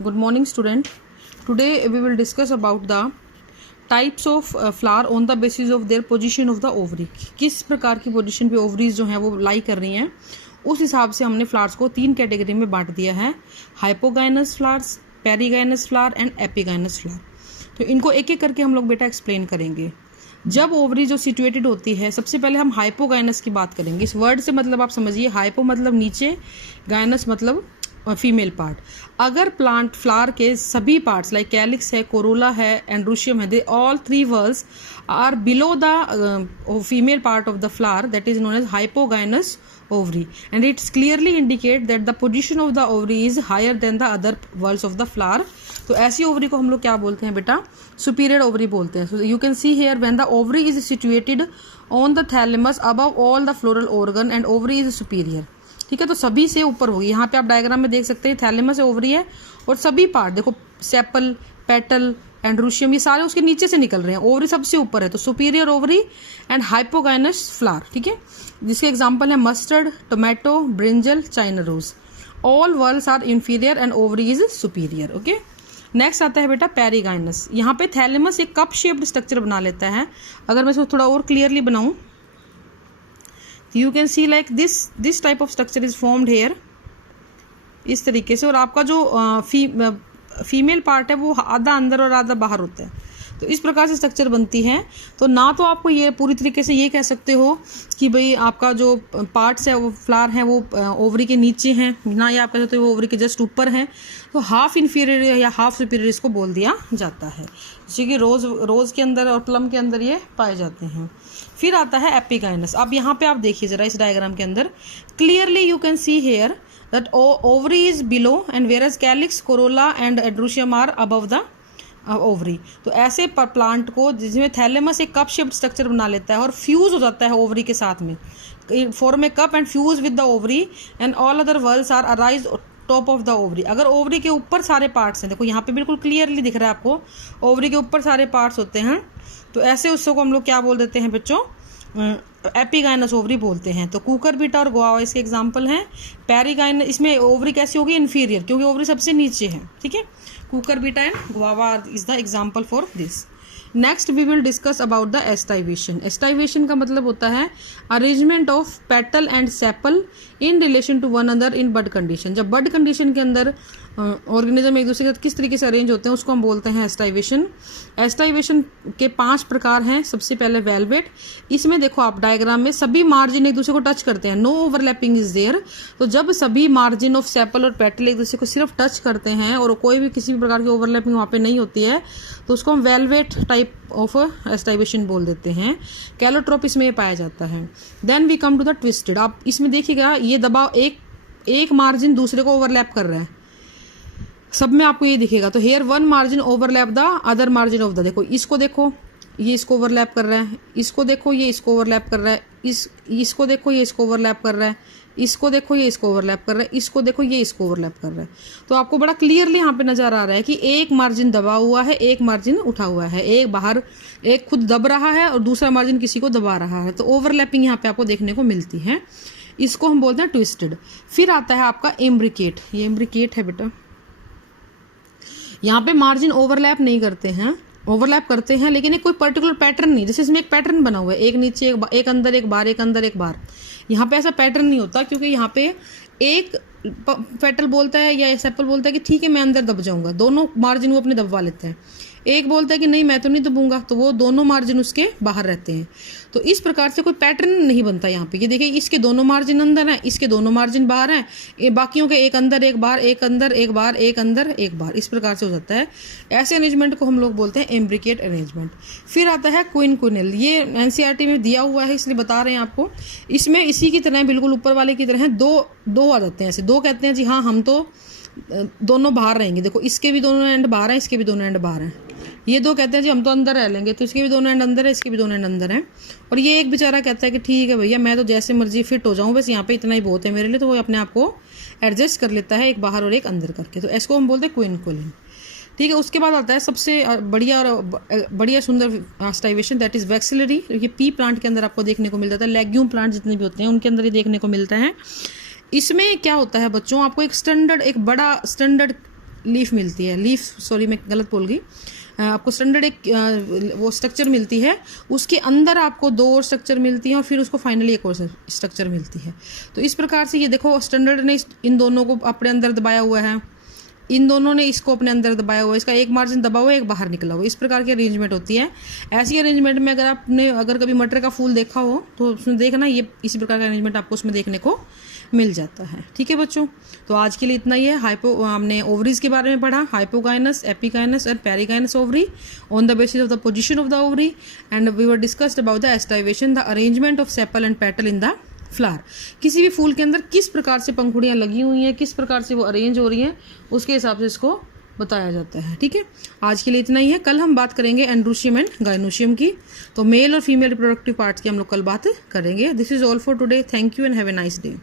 Good morning, student. Today we will discuss about the types of flower on the basis of their position of the ovary. किस प्रकार की position पे ovaries जो हैं वो लाई कर रही हैं, उस हिसाब से हमने फ्लावर्स को 3 कैटेगरी में बांट दिया है: hypogynous flowers, perigynous flower and epigynous flower. तो इनको एक एक करके हम लोग बेटा एक्सप्लेन करेंगे। जब ओवरी जो सिचुएटेड होती है, सबसे पहले हम हाइपोगाइनस की बात करेंगे। इस वर्ड से मतलब आप समझिए, हाइपो मतलब नीचे, गाइनस मतलब फीमेल पार्ट। अगर प्लांट फ्लावर के सभी पार्ट्स लाइक कैलिक्स है, कोरोला है, एंड्रोशियम है, they all 3 whorls are below the female part of the flower, that is known as hypogynous ovary, and it's clearly indicate that the position of the ovary is higher than the other walls of the flower. तो ऐसी ovary को हम लोग क्या बोलते हैं बेटा? Superior ovary बोलते हैं। So you can see here when the ovary is situated on the thalamus above all the floral organ and ovary is superior. ठीक है, तो सभी से ऊपर होगी। यहाँ पे आप डायग्राम में देख सकते हैं, थैलेमस ओवरी है और सभी पार्ट देखो, सेपल, पेटल, एंड्रोशियम, ये सारे उसके नीचे से निकल रहे हैं। ओवरी सबसे ऊपर है, तो superior ovary and hypogynous flower. ठीक है, जिसके एग्जांपल है mustard, tomato, brinjal, China rose. All whorls are inferior and ovary is superior. Okay, next आता है बेटा पेरीगाइनस। यहाँ पे थैलेमस एक कप शेप्ड स्ट्रक्चर बना लेता है। अगर मैं इसको थोड़ा और क्लियरली बनाऊं, you can see like this type of structure is formed here, इस तरीके से। और आपका जो फीमेल पार्ट है वो आधा अंदर और आधा बाहर होता है। तो इस प्रकार से स्ट्रक्चर बनती है। तो ना तो आपको ये पूरी तरीके से ये कह सकते हो कि भाई आपका जो पार्ट्स है वो फ्लावर हैं वो ओवरी के नीचे हैं, ना ये आप कह सकते हो वो ओवरी के जस्ट ऊपर हैं। तो हाफ इन्फीरियर या हाफ सुपीरियर इसको बोल दिया जाता है, जैसे कि रोज के अंदर और प्लम के अंदर ये पाए जाते हैं। फिर आता है एपिगाइनस। अब यहाँ पे आप देखिए जरा इस डायग्राम के अंदर, clearly you can see here that ovary is below and whereas calyx, corolla and androecium are above the ovary. तो ऐसे प्लांट को जिसमें थैलेमस एक कप शेप्ड स्ट्रक्चर बना लेता है और फ्यूज हो जाता है ओवरी के साथ में, form a cup and fuse with the ovary and all other whorls are arise top of the ovary. अगर ओवरी के ऊपर सारे पार्ट्स हैं, देखो यहाँ पे बिल्कुल क्लियरली दिख रहा है आपको, ओवरी के ऊपर सारे पार्ट्स होते हैं, तो ऐसे उसको हम लोग क्या बोल देते हैं बच्चों? एपिगाइनस ओवरी बोलते हैं। तो कुकर बीटा और गुआवा इसके एग्जाम्पल हैं। पेरीगाइनस, इसमें ओवरी कैसी होगी? इन्फीरियर, क्योंकि ओवरी सबसे नीचे है। ठीक है, cucurbita and guava is the example for this. Next we will discuss about the aestivation. Aestivation का मतलब होता है arrangement of petal and sepal in relation to one other in bud condition. जब बड कंडीशन के अंदर organism एक दूसरे के साथ किस तरीके से अरेंज होते हैं उसको हम बोलते हैं एस्टाइवेशन। एस्टाइवेशन के 5 प्रकार हैं। सबसे पहले वेलवेट। इसमें देखो आप डायग्राम में सभी मार्जिन एक दूसरे को टच करते हैं, नो ओवरलैपिंग इज देयर। तो जब सभी मार्जिन ऑफ सेपल और पेटल एक दूसरे को सिर्फ टच करते हैं और कोई भी किसी भी प्रकार की ओवरलैपिंग वहाँ पे नहीं होती है, तो उसको हम वेलवेट टाइप ऑफ एस्टाइवेशन बोल देते हैं। कैलोट्रोप इसमें ये पाया जाता है। Then we come to the twisted. आप इसमें देखिएगा ये दबाव एक मार्जिन दूसरे को ओवरलैप कर रहा है, सब में आपको ये दिखेगा। तो here one margin overlap the other margin of the, देखो इसको देखो ये इसको ओवरलैप कर रहा है, इसको देखो ये इसको ओवरलैप कर रहा है, इसको देखो ये इसको ओवरलैप कर रहा है, इसको देखो ये इसको ओवरलैप कर रहा है, इसको देखो ये इसको ओवरलैप कर रहा है। तो आपको बड़ा क्लियरली यहाँ पे नजर आ रहा है कि एक मार्जिन दबा हुआ है, एक मार्जिन उठा हुआ है, एक बाहर एक खुद दब रहा है और दूसरा मार्जिन किसी को दबा रहा है। तो ओवरलैपिंग यहाँ पे आपको देखने को मिलती है, इसको हम बोलते हैं ट्विस्टेड। फिर आता है आपका इम्ब्रिकेट। ये इम्ब्रिकेट है बेटा, यहाँ पे मार्जिन ओवरलैप नहीं करते हैं, ओवरलैप करते हैं लेकिन एक कोई पर्टिकुलर पैटर्न नहीं। जैसे इसमें एक पैटर्न बना हुआ है, एक नीचे एक अंदर एक बार, एक अंदर एक बार। यहाँ पे ऐसा पैटर्न नहीं होता, क्योंकि यहाँ पे एक पेटल बोलता है या सेपल बोलता है कि ठीक है मैं अंदर दब जाऊंगा, दोनों मार्जिन वो अपने दबवा लेते हैं। एक बोलता है कि नहीं मैं तो नहीं दबूंगा, तो वो दोनों मार्जिन उसके बाहर रहते हैं। तो इस प्रकार से कोई पैटर्न नहीं बनता यहाँ पे। ये देखिए इसके दोनों मार्जिन अंदर हैं, इसके दोनों मार्जिन बाहर हैं, ये बाकियों के एक अंदर एक बार, एक अंदर एक बार, एक अंदर एक बार, इस प्रकार से हो जाता है। ऐसे अरेंजमेंट को हम लोग बोलते हैं इम्ब्रिकेट अरेंजमेंट। फिर आता है क्विनक्विनल। ये एनसीईआरटी में दिया हुआ है इसलिए बता रहे हैं आपको। इसमें इसी की तरह बिल्कुल ऊपर वाले की तरह दो आ जाते हैं ऐसे। दो कहते हैं जी हाँ हम तो दोनों बाहर रहेंगे, देखो इसके भी दोनों एंड बाहर हैं, इसके भी दोनों एंड बाहर हैं। ये दो कहते हैं जी हम तो अंदर रह लेंगे, तो इसके भी दोनों एंड अंदर है, इसके भी दोनों एंड अंदर हैं। और ये एक बेचारा कहता है कि ठीक है भैया मैं तो जैसे मर्जी फिट हो जाऊं, बस यहाँ पे इतना ही बहुत है मेरे लिए, तो वो अपने आप को एडजस्ट कर लेता है एक बाहर और एक अंदर करके। तो इसको हम बोलते हैं क्विनक्विनल। ठीक है, उसके बाद आता है सबसे बढ़िया सुंदर एस्टाइवेशन, दैट इज वैक्सिलरी। ये पी प्लांट के अंदर आपको देखने को मिल जाता है, लेग्यूम प्लांट जितने भी होते हैं उनके अंदर ये देखने को मिलता है। इसमें क्या होता है बच्चों, आपको एक बड़ा स्टैंडर्ड लीफ मिलती है, लीफ सॉरी मैं गलत बोल गई, आपको स्टैंडर्ड एक वो स्ट्रक्चर मिलती है, उसके अंदर आपको 2 और स्ट्रक्चर मिलती हैं और फिर उसको फाइनली एक और स्ट्रक्चर मिलती है। तो इस प्रकार से ये देखो स्टैंडर्ड ने इन दोनों को अपने अंदर दबाया हुआ है, इन दोनों ने इसको अपने अंदर दबाया हुआ है, इसका एक मार्जिन दबा हुआ है, एक बाहर निकला हुआ है। इस प्रकार की अरेंजमेंट होती है। ऐसी अरेंजमेंट में अगर कभी मटर का फूल देखा हो तो उसमें देखना ये इसी प्रकार का अरेंजमेंट आपको उसमें देखने को मिल जाता है। ठीक है बच्चों, तो आज के लिए इतना ही है। हमने ओवरीज के बारे में पढ़ा, हाइपोगाइनस, एपिगाइनस और perigynous ovary on the basis of the position of the ovary, and we were discussed about the aestivation, the arrangement of sepal and petal in the flower. किसी भी फूल के अंदर किस प्रकार से पंखुड़ियाँ लगी हुई हैं, किस प्रकार से वो अरेंज हो रही हैं, उसके हिसाब से इसको बताया जाता है। ठीक है, आज के लिए इतना ही है। कल हम बात करेंगे एंड्रोशियम एंड गाइनोशियम की, तो मेल और फीमेल रिप्रोडक्टिव पार्ट्स की हम लोग कल बात करेंगे। This is all for today. Thank you and have a nice day.